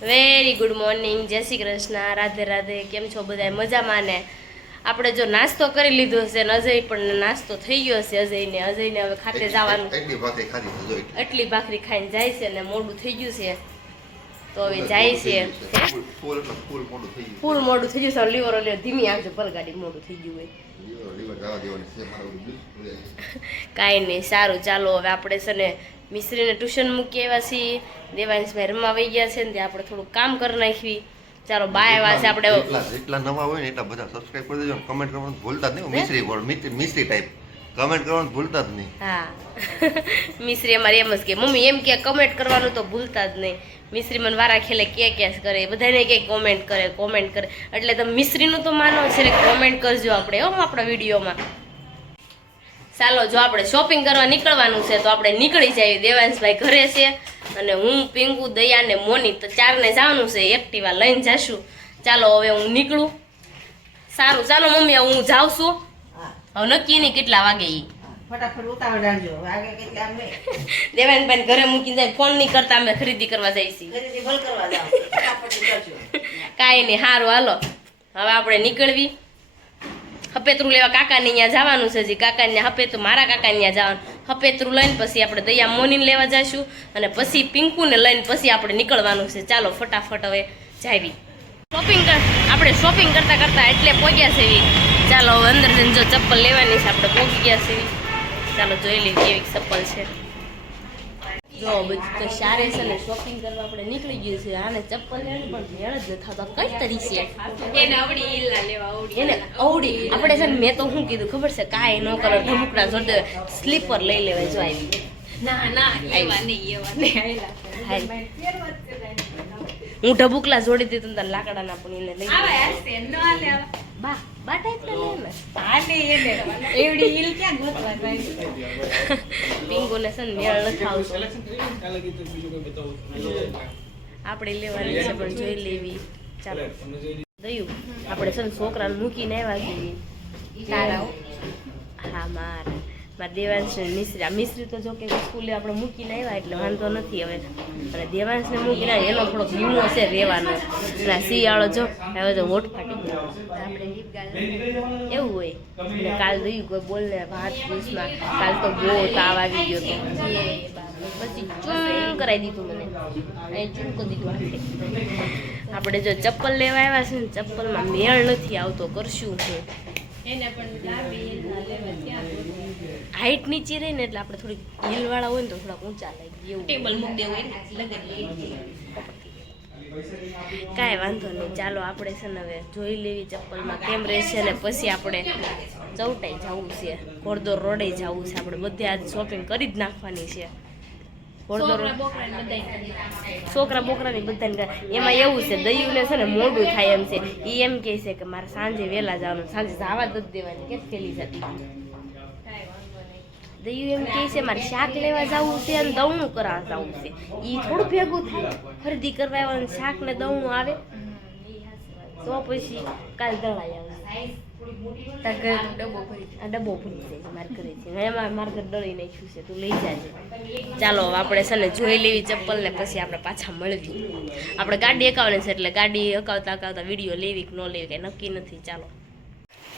Very good morning, જય શ્રી કૃષ્ણ, રાધે રાધે. કેમ છો બધા? મજામાં ને? આપણે જો નાસ્તો કરી લીધો છે ને અજય પણ નાસ્તો થઈ ગયો છે. અજયને હવે ખાતે જવાનું, એટલી ભાખરી ખાઈને જાય છે ને મોડું થઈ ગયું છે તો હવે જાય છે. ફૂલ મોડું થઈ ગયું છે. લીવર ધીમી આવશે પલગાડી, મોડું થઈ ગયું હોય. કાંઈ નહીં, સારું. ચાલો હવે આપણે છે ને મિશ્રીને ટ્યુશન મૂકી આવ્યા છીએ. દેવાંશભાઈ રમવા વહી ગયા છે ને ત્યાં આપણે થોડું કામ કરી નાખવી. ચાલો બાય આવ્યા છે આપણે. જેટલા નવા હોય ને એટલા બધા સબસ્ક્રાઇબ કરી દેજો. કમેન્ટ કરવાનું ભૂલતા જ નહીં. મિશ્રી ટાઈપ કમેન્ટ કરવાનું ભૂલતા જ નહીં. હા, મિશ્રી અમારે એમ જ કે મમ્મી એમ કે કમેન્ટ કરવાનું તો ભૂલતા જ નહીં. મિશ્રી મને વારા ખેલે કે કરે, બધાને કે કોમેન્ટ કરે એટલે તમે મિશ્રીનું તો માનો છે ને કોમેન્ટ કરજો આપણે આપણા વિડીયોમાં. ચાલો, જો આપણે શોપિંગ કરવા નીકળવાનું છે તો આપણે નીકળી જઈએ. દેવાંશભાઈ ઘરે છે અને હું, પિંકુ, દયા ને મોની તો ચારને જવાનું છે. એક્ટિવા લઈને જશું. ચાલો હવે હું નીકળું. સારું, ચાલો મમ્મી હું જાઉં છું. હવે નક્કી નહીં કેટલા વાગે ઈ ફટાફટ ઉતાવળ રાખજો. વાગે કેટલા અમે દેવાંશભાઈ ઘરે મૂકીને જાય. ફોન નહીં કરતા, અમે ખરીદી કરવા જઈશી. ખરીદી ભલ કરવા જાવ. ફટાફટ ઉતારજો. કાંઈ નહીં, સારું હાલો હવે આપણે નીકળવી. હપેતરું લેવા કાકાને ત્યાં જવાનું છે. હજી કાકાને હપેતું, મારા કાકાને ત્યાં જવાનું. હપેતરું લઈને પછી આપણે દયા મોનીને લેવા જઈશું અને પછી પિંકુને લઈને પછી આપણે નીકળવાનું છે. ચાલો ફટાફટ હવે જાવી. આપણે શોપિંગ કરતા કરતા એટલે પહોંચ્યા છે. ચાલો હવે અંદર જઈને જો ચપ્પલ લેવાની છે આપણે પહોંચી ગયા છે. ચાલો જોઈ લઈએ કેવી ચપ્પલ છે. જો બધું તો સારે છે ને શોપિંગ કરવા આપણે નીકળી ગયું છે. આને ચપ્પલ લેવાની પણ મેળ જ ન થતો. કઈ તરી છે એને અવડી ઈલા લેવા અવડી એને અવડી આપણે છે ને મેં તો શું કીધું ખબર છે? કાંઈ નો કલર ઢમુકડા જોડે સ્લીપર લઈ લેવાય. જો આવી ના એવા નહીં હું ઢબુકલા જોડી દીધું તાર લાકડાના પણ એને લઈ બા ટાઈપ એવડી હિલ ક્યાં ગોતવા પિંગોને છે ને મેળ નથી આવતો. આપણે લેવાની છે પણ જોઈ લેવી. ચાલો દયું આપણે છે ને છોકરાને મૂકીને આવ્યા છીએ. હા મારા દેવાંશ ને મિશ્રી તો જો કે સ્કૂલે આપણે મૂકીને આવ્યા એટલે વાંધો નથી હવે. અને દેવાંશને મૂકીને એનો થોડોક ધીમો છે રહેવાનો. અને શિયાળો જો હવે તો હોઠ ફાટી ગયો એવું હોય. એટલે કાલ દયું કોઈ બોલને ભાત પૂછમાં કાલ તો બહુ તાવ આવી ગયો હતો. પછી ચૂમ કરાવી દીધું મને, અહીં ચૂમ કરી દીધું આપણે. આપણે જો ચપ્પલ લેવા આવ્યા છે ને ચપ્પલમાં મેળ નથી આવતો. કરશું હું એને પણ હાઈટ નીચી રહી ને એટલે આપણે થોડીક હીલ વાળા હોય ને તો થોડાક ઊંચા લાગી એવું ટેબલ મૂકી દેવું હોય ને. કાંઈ વાંધો નહીં. ચાલો આપણે છે ને હવે જોઈ લેવી ચપ્પલમાં કેમ રહેશે ને પછી આપણે ચૌટાઈ જવું છે, ઘોડદોર રોડે જવું છે. આપણે બધે આજ શોપિંગ કરી જ નાખવાની છે. છોકરા બોકરાની બધાને એમાં એવું છે દયુને છે ને મોડું થાય એમ છે. એ એમ કહે છે કે મારે સાંજે વહેલા જવાનું, સાંજે જવા જ દેવાની કે ફેલી જતી. દયું એમ કહે છે મારે શાક લેવા જવું છે અને દવણું કરવા જવું છે. એ થોડું ભેગું થાય. ખરીદી કરવા આવવાનું શાક ને દવણું આવે તો પછી કાલ દળાઈ આવે. ડબ્બો ભરી જાય મારે ઘરે છે. એમાં મારે ઘર દળી નાખ્યું છે, તું લઈ જાજે. ચાલો આપણે છે ને જોઈ લેવી ચપ્પલ ને પછી આપણે પાછા મળવી. આપણે ગાડી હકાવવાની છે એટલે ગાડી હકાવતા વિડીયો લેવી કે ન લેવી કંઈ નક્કી નથી.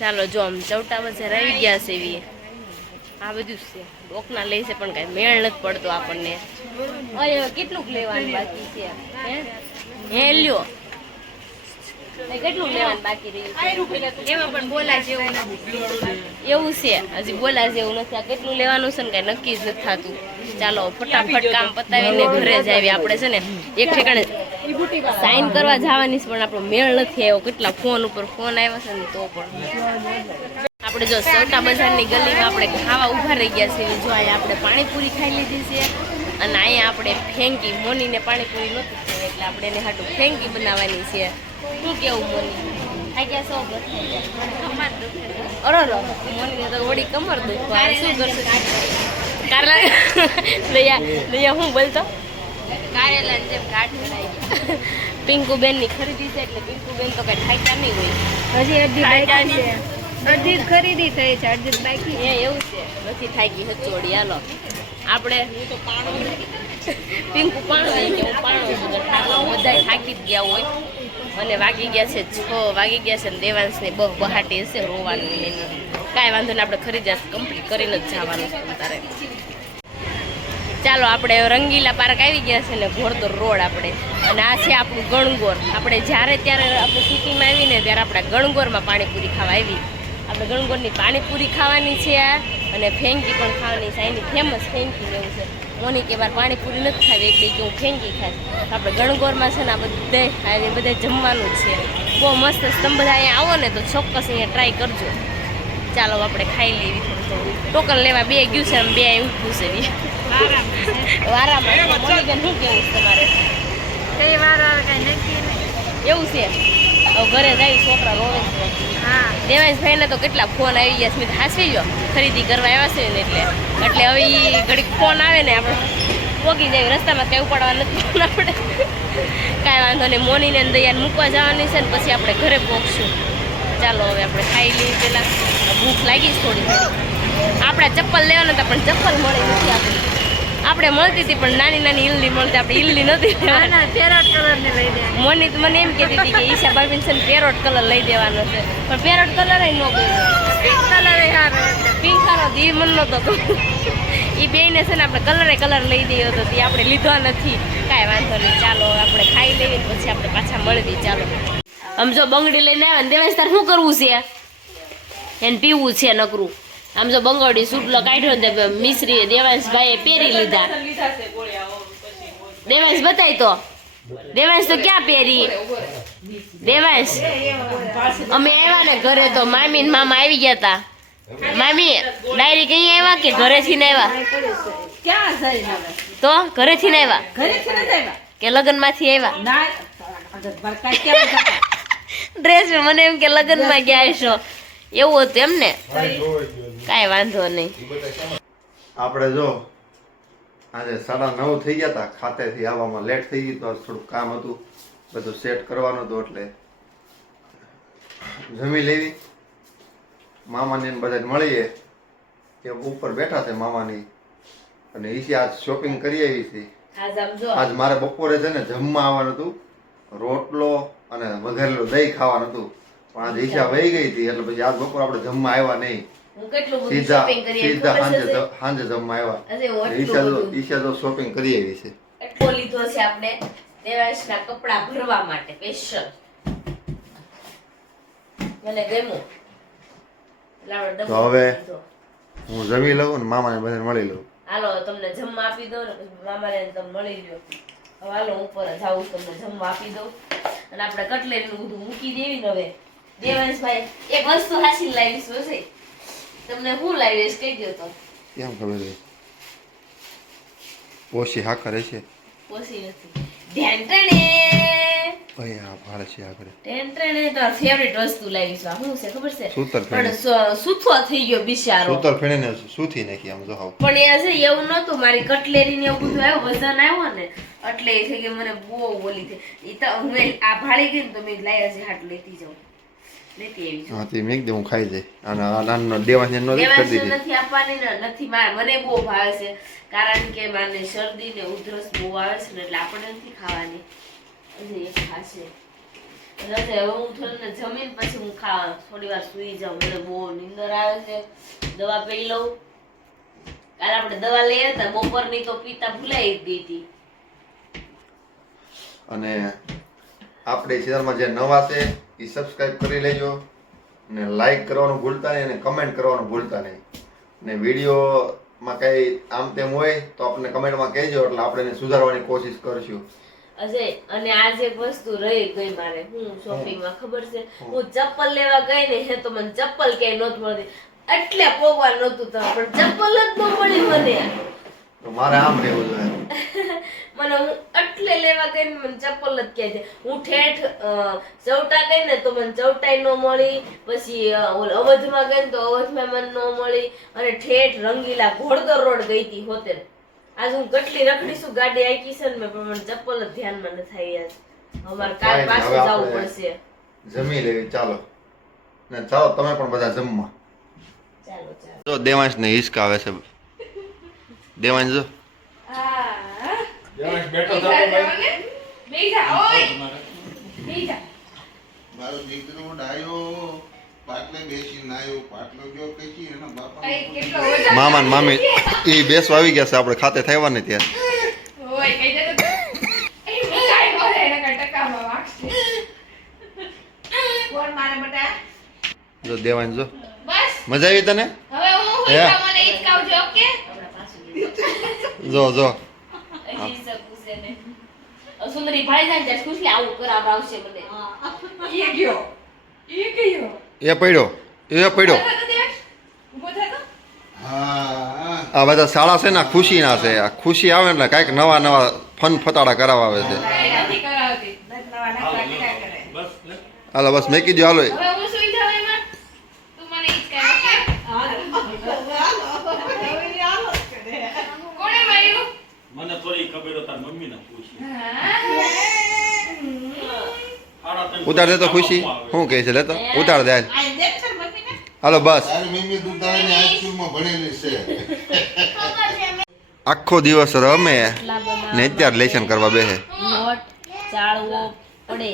ચાલો જો આમ ચૌટા બજાર આવી ગયા છે. એવી આ બધું છે ડોકના લે છે પણ કઈ મેળ નથી પડતો આપણને. અરે કેટલુંક લેવાનું બાકી છે? હે લ્યો કેટલું લેવાનું બાકી રહ્યું? એમાં પણ બોલા જેવું એવું છે, હજી બોલા જેવું નથી. આ કેટલું લેવાનું છે ને કઈ નક્કી જ નથી થતું. ચાલો ફટાફટ કામ પતાવીને ઘરે જ આવી. આપણે છે ને એક ઠેકાણે સાઈન કરવા જવાની છે પણ આપણો મેળ નથી આવ્યો. કેટલા ફોન ઉપર ફોન આવ્યા છે ને તો પણ આપણે જો સૌટા બજારની ગલીમાં આપણે ખાવા ઊભા રહી ગયા છીએ. જો અહીંયા આપણે પાણીપુરી ખાઈ લીધી છે અને અહીંયા આપણે ફેંકી, મોનીને પાણીપુરી નહોતી ખાઈ એટલે આપણે એને હાટું ફેંકી બનાવવાની છે. શું કેવું મોની? ખાઈ ગયા છો? અરે મોનીને તો વળી કમર દુખવા. શું કરશું? કારેલા દયા હું બોલતો કારેલા જેમ ઘાટ બનાવી ગયા. પિંકુ બેન ની ખરીદી છે એટલે પિંકુ બેન તો કઈ થાક્યા નહીં હોય. હજી અડધી ખરીદી થઈ છે, અડધી બાકી. એવું છે, નથી થાકી હચોડી. હાલો આપણે પિંકુ પાણો કે હું પાણો છું તો બધા થાકી જ ગયા હોય અને વાગી ગયા છે 6 વાગી ગયા છે ને દેવાંશને બહાટી હશે રોવાનું ને એનું કાંઈ વાંધો નહીં આપણે ખરીદાસ કમ્પ્લીટ કરીને જ જવાનું છે તારે ચાલો આપણે રંગીલા પાર્ક આવી ગયા છે ને ઘોડદોર રોડ આપણે અને આ છે આપણું ગણગોર આપણે જ્યારે ત્યારે આપણે સિટીમાં આવીને ત્યારે આપણા ગણગોરમાં પાણીપુરી ખાવા આવી આપણે ગણગોરની પાણીપુરી ખાવાની છે અને ફેંકી પણ ખાવાની છે એની ફેમસ ફેંકી જેવું છે મોની કે બાર પાણીપુરી નથી ખાવી એટલે કે હું ફેંકી ખાઈશ આપણે ગણગોરમાં છે ને આ બધે જમવાનું જ છે બહુ મસ્ત તમે બધા અહીંયા આવો ને તો ચોક્કસ અહીંયા ટ્રાય કરજો ચાલો આપણે ખાઈ લેવી થોડું ટોકન લેવા બે ગયું છે બે ઊઠું છે વારામાં મોની બેન શું કેવું તમારે કઈ વાર કઈ નક્કી નહીં એવું છે હવે ઘરે જાય છોકરા રોવે છે દેવાંશભાઈને તો કેટલા ફોન આવી ગયા સ્મિત હાસવી ગયો ખરીદી કરવા આવ્યા છે ને એટલે હવે એ ઘડીક ફોન આવે ને આપણે પોગી જાય રસ્તામાં કંઈ ઉપાડવા નથી આપણે કાંઈ વાંધો નહીં મોનીને દયાને મૂકવા જવાની છે ને પછી આપણે ઘરે પહોંચશું ચાલો હવે આપણે ખાઈ લઈએ પહેલાં ભૂખ લાગી છે થોડી આપણે ચપ્પલ લેવાના હતા પણ ચપ્પલ મળી નથી આપણે મળતી હતી પણ નાની નાની ઈલ્લી મળતી આપણે ઈલ્લી નથી ના પેરોટ કલર ને લઈ દે મોની તો મને એમ કહેતી હતી કે ઈશા ભાભીને છે ને પેરોટ કલર લઈ દેવાનો છે પણ પેરોટ કલર ન ગયો પિંક કલર હારો પિંક સારો એ મન નહોતો એ બેને છે ને આપણે કલર લઈ દઈએ હતો તે આપણે લીધો નથી કાંઈ વાંધો નહીં ચાલો આપણે ખાઈ લઈએ ને પછી આપણે પાછા મળવી ચાલો આમ જો બંગડી લઈને આવે ને દેવાંશ તાર શું કરવું છે એને પીવું છે નકરું આમ જો બંગડી સૂટલો કાઢ્યો ને મિશ્રી દેવાંશભાઈએ પહેરી લીધા દેવાંશ બતાય તો દેવાંશ તો ક્યાં પહેરી દેવાંશ અમે આવ્યા ને ઘરે તો મામી ને મામા આવી ગયા હતા મામી ડાયરી કઈ આવ્યા કે ઘરેથી ને આવ્યા ક્યાં જઈને તો ઘરેથી ને આવ્યા ઘરેથી નથી આવ્યા કે લગ્ન માંથી આવ્યા ના કાંઈ કેમ જતા ડ્રેસ મને એમ કે લગ્ન માં ગયા છો એવું હતું એમ ને કાંઈ વાંધો નહીં આપણે જો આજે 9:30 થઈ ગયા હતા ખાતેથી આવવામાં લેટ થઈ ગયું તો થોડું કામ હતું બધું સેટ કરવાનું હતું એટલે જમી લેવી મામાને બધા મળીએ કે ઉપર બેઠા છે મામાની અને ઈશી આજ શોપિંગ કરી આવી હતી આજ મારે બપોરે છે ને જમવા આવવાનું હતું રોટલો અને વઘારેલું દહીં ખાવાનું હતું પણ આજે ઈશા વહી ગઈ હતી એટલે પછી આજ બપોર આપણે જમવા આવ્યા નહીં હું કેટલું બધું સીધા શોપિંગ કરી સીધા સાંજે જમવા આવ્યા ઈશા તો શોપિંગ કરી આવી છે એટલો લીધો છે આપણે દેવાંશના કપડા ભરવા માટે સ્પેશિયલ મને ગમ્યું તો હવે હું જમી લઉં ને મામાને બધાને મળી લઉં હાલો તમને જમવા આપી દો ને પછી મામાને તમે મળી લ્યો હવે હાલો ઉપર જ આવું તમને જમવા આપી દઉં અને આપણે કટલેટ નું બધું મૂકી દેવી ને હવે દેવાંશભાઈ એક વસ્તુ હાસી લાવીશું હશે તમને શું લાવીશ કહી દો તો કેમ ખબર છે ઓછી હાકર છે પોસી નથી ઢેંટણે ભાઈ આ ભારે છે આગળ ઢેંટણે તો ફેવરિટ વસ્તુ લાવીશું આ શું છે ખબર છે સૂતર પણ ફેણી સુથો થઈ ગયો બિચારો સૂતર ફેણીને સૂથી નાખી આમ જો હાવ પણ એ છે એવું નતું મારી કટલેરી ને એવું બધું આવ્યું વજન આવ્યો ને એટલે એ થઈ કે મને બહુ ઓલી થઈ ઈ તો હું આ ભાળી ગઈ ને તો મેં લાયા છે હાટ લેતી જાઉં લેતી આવી છું હા તે મેં કીધું હું ખાઈ જાય અને આ નાનો દેવાને નો કરી દેવાંશને દીધી નથી આપવાની ને નથી મને બહુ ભાવે છે કારણ કે મને શરદી ને ઉધરસ બહુ આવે છે ને એટલે આપણે નથી ખાવાની હજી એક ખાશે એટલે હવે હું થોડીને જમીન પછી હું થોડી વાર સુઈ જાઉં મને બહુ નીંદર આવે છે દવા પી લઉં કાલે આપણે દવા લઈ હતા બપોરની તો પીતા ભૂલાઈ ગઈ હતી અને આપણે ચેનલમાં જે નવા છે એ સબસ્ક્રાઇબ કરી લેજો ને લાઈક કરવાનું ભૂલતા નહીં અને કમેન્ટ કરવાનું ભૂલતા નહીં ને વિડીયોમાં કંઈ આમ તેમ હોય તો આપણને કમેન્ટમાં કહેજો એટલે આપણે એને સુધારવાની કોશિશ કરશું અજય અને આજ એક વસ્તુ રહી ગઈ મારે હું શોપિંગમાં ખબર છે હું ચપ્પલ લેવા ગઈ ને હે તો મને ચપ્પલ ક્યાંય નહોતી મળતી એટલે પોગવા નહોતું થતું પણ ચપ્પલ જ ન મળી મને તો મારે આમ રહેવું જોઈએ મને હું એટલે લેવા ગઈ ને મને ચપ્પલ જ ક્યાંય હું ઠેઠ ચૌટા ગઈ ને તો મને ચૌટાઈ ન મળી પછી અવધમાં ગઈ ને તો અવધમાં મને ન મળી અને ઠેઠ રંગીલા ઘોડદોર રોડ ગઈ હતી હોતે આજ હું કેટલી રખડીશું ગાડી આકી છે ને પણ મને ચપ્પલ જ ધ્યાનમાં ન થાય યાર અમારે કાલ પાછું જવું પડશે જમી લેવી ચાલો ને ચાલો તમે પણ બધા જમવા ચાલો ચાલો જો દેવાંશ ને હિસકા આવે છે દેવાંશ જો મારો દીકરો ડાયો પાટલે બેસી નાયો પાટલો જો કઈ એના બાપા મામા ને મામી એ બેસવા આવી ગયા છે આપણે ખાતે થયા ને ત્યારે કોણ મારે બટા જો દેવાન જો મજા આવી તને હે જો જો સુંદરી ભાઈ જાય ને ખુશી આવું કરાવ આવશે મને એ પડ્યો હા આ બધા શાળા છે ને આ ખુશીના છે આ ખુશી આવે એટલે કાંઈક નવા નવા ફન ફતાડા કરાવવા આવે છે હાલો બસ મેકી દો હાલો મને થોડી ખબર તાર મમ્મી ને પૂછી ઉતાર દે તો ખુશી શું કહે છે લેતો ઉતાર દે હાલ. આ દેખ છે મમ્મી ને હાલો બસ તારી મમ્મી દુધાળાની હાઈસ્કૂલમાં ભણેલી છે આખો દિવસ રમે ને અત્યારે લેશન કરવા બેસે નોટ ચાળવો પડે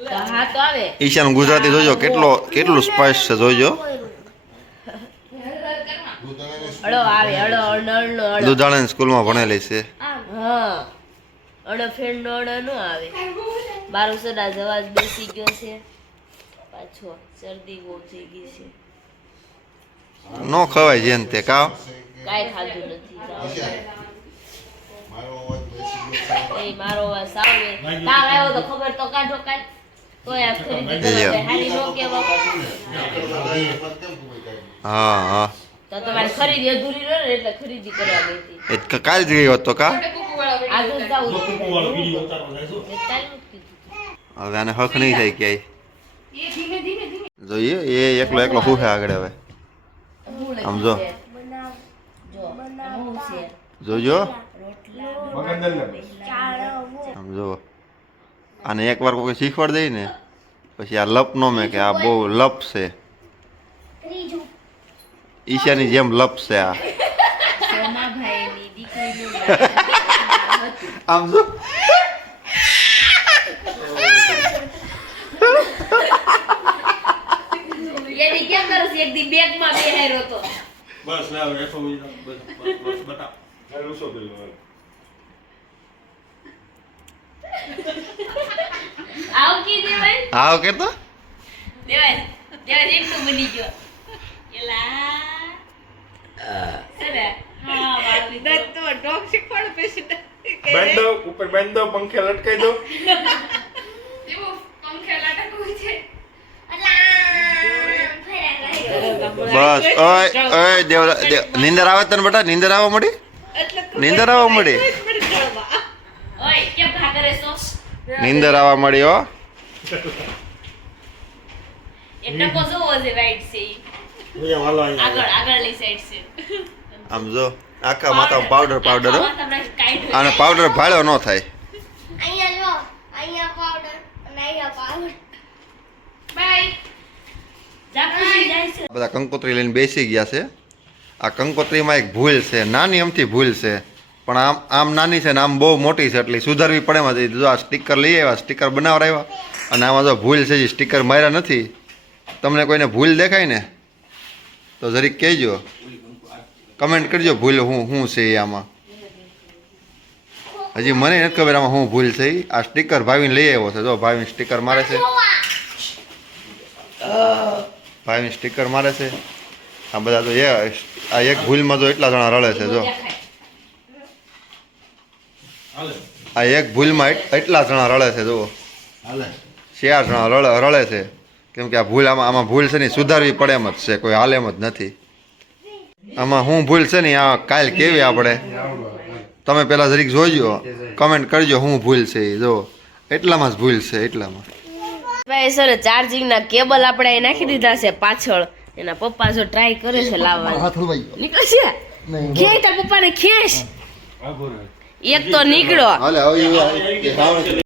તો હા તો આવે ઈશાનું ગુજરાતી જોજો કેટલું સ્પષ્ટ છે જોજો અડો આવે અડો અડો અડો દુધાળાની સ્કૂલમાં ભણેલી છે હા અડો ફેર અડો નો આવે બારો સડા જવાજ બેસી ગયો છે પાછો શરદી બહુ થઈ ગઈ છે નો ખવાય જેન તે કાવ કાંઈ ખાધું નથી મારો અવાજ બેસી ગયો એ મારો અવાજ સામે તાવ આવ્યો તો ખબર તો કાઢો કાઢ તોય આ ખરીદી કરવા હારી નો કેવા હા હા તો તમારી ખરીદી અધૂરી રહે ને એટલે ખરીદી કરવા ગઈ હતી એ કાલ જ ગયો હતો કા આજે જાઉં કુકુ વાળો વિડિયો ઉતારવા જાય છો ચાલુ જ કીધું હવે આને હક નહીં થાય ક્યાંય જોઈએ એ એકલો હુહે આગળ હવે આમ જો જોજો આમ જો આને એકવાર કોઈ શીખવાડ દઈ ને પછી આ લપ નો મેં કે આ બહુ લપ છે ઈશાની જેમ લપ છે આ સોમાભાઈની દીકરીનું આમ જો એની કેમ કરું છું એક દી બેગમાં બેહાર્યો તો બસ લાવ એફો બસ બતા હાલો સો પેલો આવ કી દેવાય આવ કે તો દેવાય એટલું બની ગયો એલા સરે હા વાલી તો ડોગ શીખવાડો પેશન્ટ બાંધ દો ઉપર બાંધ દો પંખે લટકાઈ દો એવો પંખે લટકવું છે બસ ઓય દેવ નીંદર આવે તને બેટા નીંદર આવવા મળી નીંદર આવવા મળી ઓય કેમ ભા કરે છો નીંદર આવવા મળી હો એટલે કોસો છે રાઈટ છે એ વાલો અહીંયા આગળની સાઈડ છે આમ જો આખા માથામાં પાવડર હો તમને કાઈ આને પાવડર ભાળ્યો ન થાય અહીંયા જો અહીંયા પાવડર અને અહીંયા પાવડર બાય જાકુસી જાય છે બધા કંકોત્રી લઈને બેસી ગયા છે આ કંકોત્રીમાં એક ભૂલ છે નાની અમથી ભૂલ છે પણ આમ નાની છે ને આમ બહુ મોટી છે એટલે સુધારવી પડે એમાં જો આ સ્ટીકર લઈ આવ્યા સ્ટીકર બનાવડાવ્યા અને આમાં જો ભૂલ છે જે સ્ટીકર માર્યા નથી તમને કોઈને ભૂલ દેખાય ને તો જરીક કહેજો કમેન્ટ કરજો ભૂલ શું છે એ આમાં હજી મને નથી ખબર આમાં શું ભૂલ છે આ સ્ટીકર ભાવીને લઈ આવ્યો છે જો ભાવીને સ્ટીકર મારે છે ભાવીને સ્ટીકર મારે છે આ બધા તો આ એક ભૂલમાં તો એટલા જણા રળે છે જો હાલે આ એક ભૂલમાં એટલા જણા રળે છે જુઓ હાલે 4 જણા રળે છે કેમ કે આ ભૂલ આમાં ભૂલ છે ને સુધારવી પડે એમ જ છે કોઈ હાલ એમ જ નથી આમાં શું ભૂલ છે ને આ કાલ કેવી આપણે તમે પહેલાં જરીક જોઈજો કમેન્ટ કરજો શું ભૂલ છે એ જો એટલામાં જ ભૂલ છે એટલામાં ભાઈ સર ચાર્જિંગના કેબલ આપણે અહીં નાખી દીધા છે પાછળ એના પપ્પા જો ટ્રાય કરે છે લાવવાનું નીકળે છે ખેંચ તાર પપ્પાને ખેંચ આઘો રહે એક તો નીકળ્યો હાલે હવે